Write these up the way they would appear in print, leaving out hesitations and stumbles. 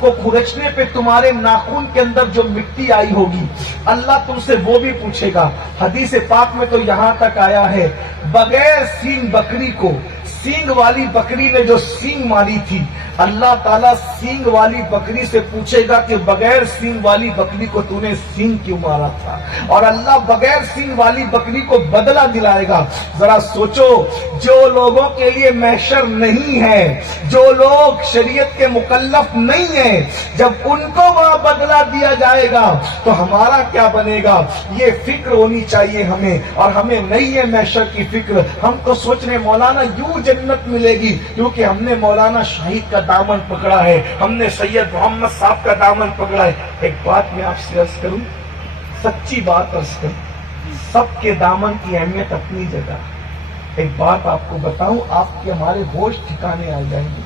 کو کھرچنے پہ تمہارے ناخن کے اندر جو مٹی آئی ہوگی اللہ تم سے وہ بھی پوچھے گا۔ حدیث پاک میں تو یہاں تک آیا ہے بغیر سینگ بکری کو سینگ والی بکری نے جو سینگ ماری تھی اللہ تعالیٰ سینگ والی بکری سے پوچھے گا کہ بغیر سینگ والی بکری کو تو نے سینگ کیوں مارا تھا، اور اللہ بغیر سینگ والی بکری کو بدلہ دلائے گا۔ ذرا سوچو جو لوگوں کے لیے محشر نہیں ہے، جو لوگ شریعت کے مکلف نہیں ہیں، جب ان کو وہاں بدلہ دیا جائے گا تو ہمارا کیا بنے گا؟ یہ فکر ہونی چاہیے ہمیں، اور ہمیں نہیں ہے محشر کی فکر۔ ہم تو سوچ رہے مولانا یوں جنت ملے گی کیونکہ ہم نے مولانا شاہد کا دامن پکڑا ہے، ہم نے سید محمد صاحب کا دامن پکڑا ہے۔ ایک بات میں آپ سے عرض کروں، سچی بات عرض کروں، سب کے دامن کی اہمیت اپنی جگہ۔ ایک بات آپ کو بتاؤں، آپ کے ہمارے ہوش ٹھکانے آ جائیں گے۔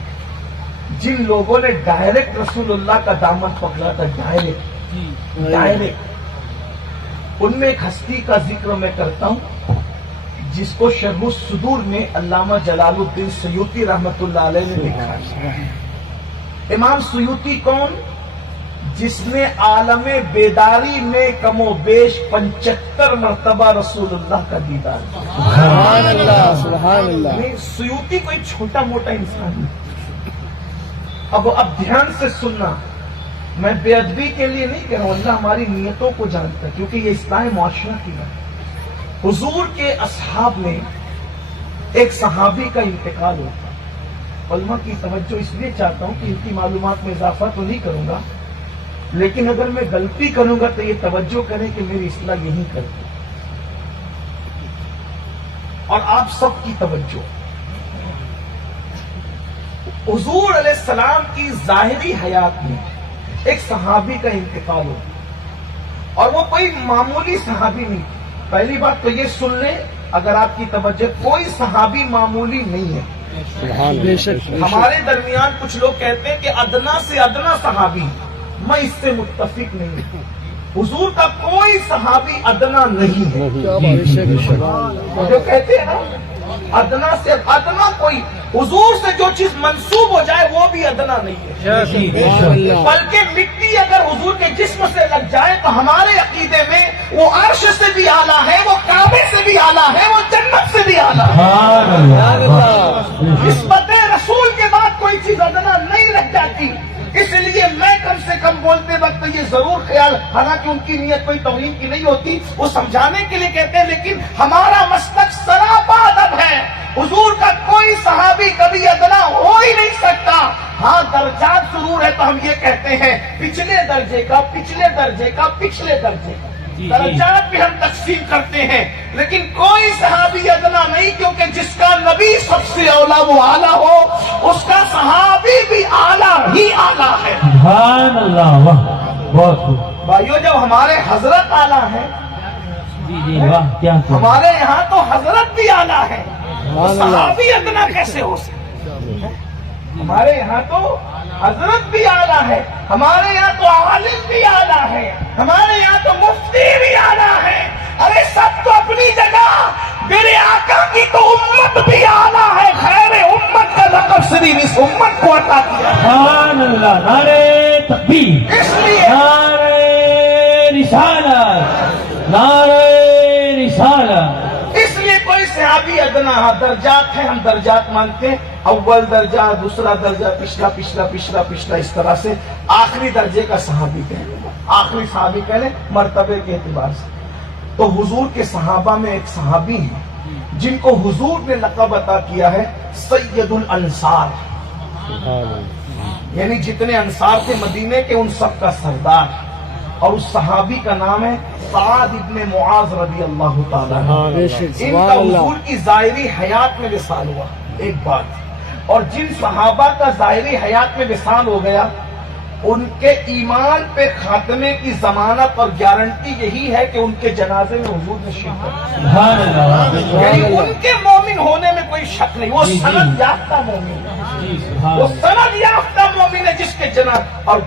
جن لوگوں نے ڈائریکٹ رسول اللہ کا دامن پکڑا تھا، ڈائریکٹ، ان میں ایک ہستی کا ذکر میں کرتا ہوں جس کو شرح الصدور میں علامہ جلال الدین سیوطی رحمت اللہ علیہ نے لکھا ہے۔ امام سیوطی کون؟ جس نے عالم بیداری میں کم و بیش 75 مرتبہ رسول اللہ کا دیدار کیا۔ سبحان اللہ، سبحان اللہ۔ سیوطی کوئی چھوٹا موٹا انسان نہیں۔ اب دھیان سے سننا، میں بے ادبی کے لیے نہیں کہہ رہا ہوں، اللہ ہماری نیتوں کو جانتا ہے، کیونکہ یہ اصلاح معاشرہ کی بات ہے۔ حضور کے اصحاب میں ایک صحابی کا انتقال ہوتا۔ علماء کی توجہ اس لیے چاہتا ہوں کہ ان کی معلومات میں اضافہ تو نہیں کروں گا، لیکن اگر میں غلطی کروں گا تو یہ توجہ کریں کہ میری اصلاح یہی کرتی، اور آپ سب کی توجہ۔ حضور علیہ السلام کی ظاہری حیات میں ایک صحابی کا انتقال ہو، اور وہ کوئی معمولی صحابی نہیں۔ پہلی بات تو یہ سن لیں، اگر آپ کی توجہ، کوئی صحابی معمولی نہیں ہے۔ بے شک، ہمارے درمیان کچھ لوگ کہتے ہیں کہ ادنا سے ادنا صحابی، میں اس سے متفق نہیں ہوں۔ حضور کا کوئی صحابی ادنا نہیں ہے۔ جو کہتے ہیں نا ادنا سے ادنا، کوئی حضور سے جو چیز منسوب ہو جائے وہ بھی ادنا نہیں ہے، بلکہ مٹی اگر حضور کے جسم سے لگ جائے تو ہمارے عقیدے میں وہ عرش سے بھی اعلیٰ ہے، وہ کعبے سے بھی اعلیٰ ہے، وہ جنت سے بھی اعلیٰ ہے۔ نسبت رسول کے بعد کوئی چیز ادنا نہیں رہ جاتی۔ اس لیے میں کم سے کم بولتے وقت یہ ضرور خیال، حالانکہ ان کی نیت کوئی توہین کی نہیں ہوتی، وہ سمجھانے کے لیے کہتے ہیں، لیکن ہمارا مسلک سراپا ادب ہے۔ حضور کا کوئی صحابی کبھی ادنا ہو ہی نہیں سکتا۔ ہاں درجات ضرور ہے، تو ہم یہ کہتے ہیں پچھلے درجے کا، پچھلے درجے کا، پچھلے درجے کا درجات بھی ہم تقسیم کرتے ہیں، لیکن کوئی صحابی ادنا نہیں، کیونکہ جس کا نبی سب سے اولا وہ اعلیٰ ہو، اس کا صحابی بھی اعلیٰ ہی اعلیٰ ہے۔ سبحان اللہ، واہ، بہت خوب۔ بھائیو، جب ہمارے حضرت اعلیٰ ہیں، جی واہ، کیا خوب۔ ہمارے یہاں تو حضرت بھی اعلیٰ ہے، تو صحابی ادنا کیسے ہو سکتا؟ ہمارے یہاں تو حضرت بھی اعلیٰ ہے، ہمارے یہاں تو عالم بھی اعلیٰ ہے، ہمارے یہاں تو مفتی بھی اعلیٰ ہے۔ ارے سب تو اپنی جگہ، میرے آقا کی تو امت بھی اعلیٰ ہے، خیر امت کا لقب صرف اس امت کو عطا کیا۔ سبحان اللہ، نعرہ تکبیر، اس لیے نعرہ رسالت، نعرہ رسالت۔ اس لیے کوئی صحابی ادنا، درجات ہیں، ہم درجات مانتے ہیں، اول درجہ، دوسرا درجہ، پچھلا پچھلا پچھلا پچھلا، اس طرح سے آخری درجے کا صحابی کہہ لیں، آخری صحابی کہہ لیں مرتبے کے اعتبار سے۔ تو حضور کے صحابہ میں ایک صحابی ہیں جن کو حضور نے لقب عطا کیا ہے سید الانصار، یعنی جتنے انصار تھے مدینے کے ان سب کا سردار، اور اس صحابی کا نام ہے سعد ابن معاذ رضی اللہ تعالیٰ عنہ۔ ان کا حضور کی ظاہری حیات میں وصال ہوا، ایک بات، اور جن صحابہ کا ظاہری حیات میں وصال ہو گیا ان کے ایمان پہ خاتمے کی ضمانت اور گارنٹی یہی ہے کہ ان کے جنازے میں حضور نے شرکت، سبحان اللہ، یعنی ان کے مومن ہونے میں کوئی شک نہیں، وہ سند یافتہ مومن ہے، جی سبحان وہ اللہ۔ سند یافتہ مومن ہے جس کے جنازے، اور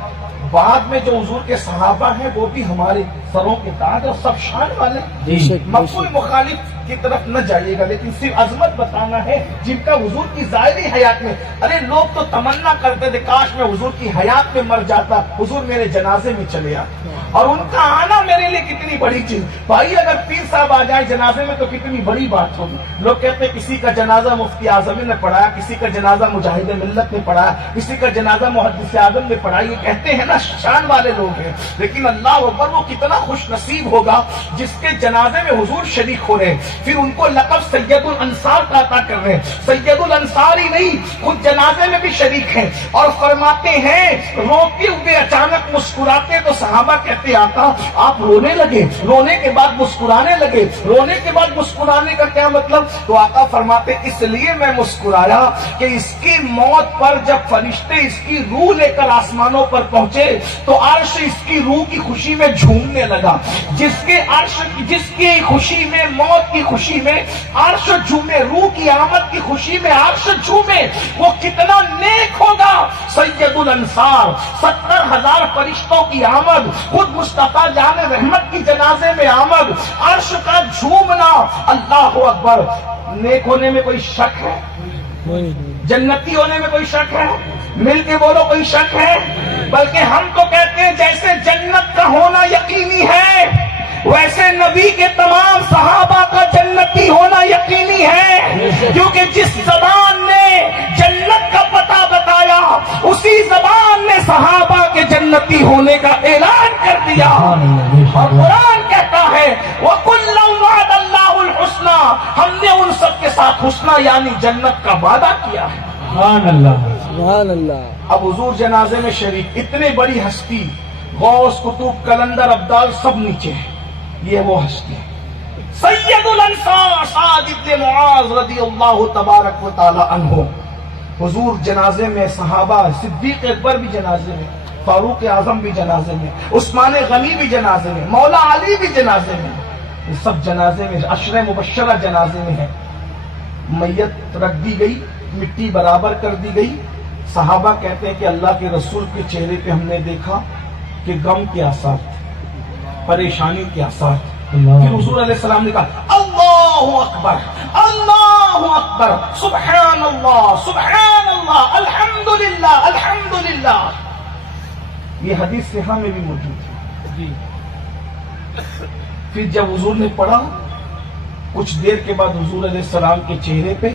بعد میں جو حضور کے صحابہ ہیں وہ بھی ہمارے سروں کے تاج اور سب شان والے، جی مقبول مخالف کی طرف نہ جائیے گا، لیکن صرف عظمت بتانا ہے جن کا حضور کی ظاہری حیات میں، ارے لوگ تو تمنا کرتے تھے کاش میں حضور کی حیات میں مر جاتا، حضور میرے جنازے میں چلے آتے، اور ان کا آنا میرے لیے کتنی بڑی چیز۔ بھائی اگر پیر صاحب آ جائیں جنازے میں تو کتنی بڑی بات ہوگی۔ لوگ کہتے ہیں کسی کا جنازہ مفتی اعظم نے پڑھایا، کسی کا جنازہ مجاہد ملت نے پڑھایا، کسی کا جنازہ محدث اعظم نے پڑھایا، یہ کہتے ہیں نا شان والے لوگ ہیں، لیکن اللہ اکبر وہ کتنا خوش نصیب ہوگا جس کے جنازے میں حضور شریک ہو رہے ہیں، پھر ان کو لقب سید الانصار کا عطا کر رہے ہیں۔ سید الانصار ہی نہیں، خود جنازے میں بھی شریک ہیں، اور فرماتے ہیں روتے ہوئے اچانک مسکراتے تو صحابہ کہتے آقا آپ رونے لگے، رونے کے بعد مسکرانے لگے، رونے کے بعد مسکرانے کا کیا مطلب؟ تو آقا فرماتے اس لیے میں مسکرایا کہ اس کی موت پر جب فرشتے اس کی روح لے کر آسمانوں پر پہنچے تو عرش اس کی روح کی خوشی میں جھومنے لگا، جس کی خوشی میں، موت کی خوشی میں عرش جھومے، روح کی آمد کی خوشی میں عرش جھومے، وہ کتنا نیک ہوگا۔ سید الانصار 70,000 فرشتوں کی آمد، خود مصطفیٰ جان رحمت کی جنازے میں آمد، عرش کا جھومنا، اللہ اکبر۔ نیک ہونے میں کوئی شک ہے؟ جنتی ہونے میں کوئی شک ہے؟ مل کے بولو کوئی شک ہے؟ بلکہ ہم تو کہتے ہیں جیسے جنت کا ہونا یقینی ہے ویسے نبی کے تمام صحابہ کا جنتی ہونا یقینی ہے، کیونکہ جس زبان نے جنت کا پتہ بتایا اسی زبان نے صحابہ کے جنتی ہونے کا اعلان کر دیا، اور قرآن کہتا ہے وَكُلًّا وَعَدَ اللَّهُ الْحُسْنَى، ہم نے ان سب کے ساتھ حسنہ یعنی جنت کا وعدہ کیا ہے۔ سبحان اللہ، سبحان اللہ۔ اب حضور جنازے میں شریک، اتنے بڑی ہستی، غوث قطب کلندر ابدال سب نیچے ہیں، یہ وہ ہستی ہے سید الانصار سعد بن معاذ رضی اللہ تبارک و تعالی عنہ۔ حضور جنازے میں، صحابہ، صدیق اکبر بھی جنازے میں، فاروق اعظم بھی جنازے میں، عثمان غنی بھی جنازے میں، مولا علی بھی جنازے میں، یہ سب جنازے میں، عشرہ مبشرہ جنازے میں ہے۔ میت رکھ دی گئی، مٹی برابر کر دی گئی، صحابہ کہتے ہیں کہ اللہ کے رسول کے چہرے پہ ہم نے دیکھا کہ غم کے آثار تھے، پریشانی کے آثار تھے۔ پھر حضور علیہ السلام نے کہا اللہ اکبر، اللہ اکبر، سبحان اللہ، الحمدللہ، الحمدللہ۔ یہ حدیث صحیح میں بھی موجود ہے۔ پھر جب حضور نے پڑھا، کچھ دیر کے بعد حضور علیہ السلام کے چہرے پہ